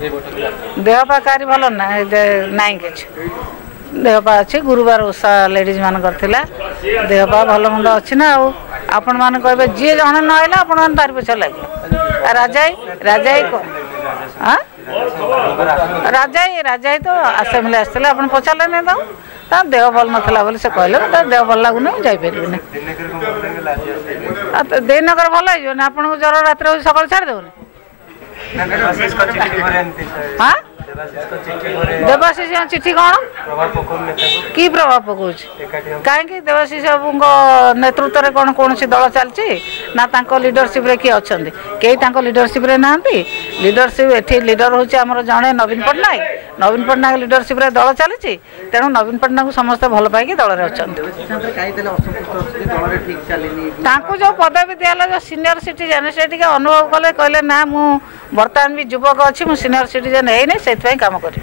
देह पा कारी भल ना नाई कि देह पा अच्छी गुरुवार ओषा लेडीज मान देह पा भल मंद अच्छी ना आपण मैंने कहे जी जन ना आपण मैंने तार पीछे लगे राजाई राजाई कौन हाँ राजाई तो आसेम्बली आसते आप पचारे नहीं तो देह भल नाला बोली से कहले देह भल लगुनि जापर देनगर भल हो आपन को ज्वर रात सकाल छाड़देवनी हाँ देवाशीष चिठी कौन कि प्रभाव पकाऊ कहीं देवाशीष बाबू नेतृत्व में कौन कौन दल चलती ना लीडरशिप रे किए अच्छा कई लीडरशिप रे ना लीडरशिप एटी लीडर हूँ आम जड़े नवीन पट्टनायक लीडरशिप रे दल चली तेणु नवीन पट्टनायक समस्त भल पाई दल में अच्छा जो पदवी दिला जो सीनियर सिटीजन से अनुभव कले कहले ना मु बर्तमान भी युवक अच्छी मुझे सीनियर सिटीजन है नहीं से काम करी।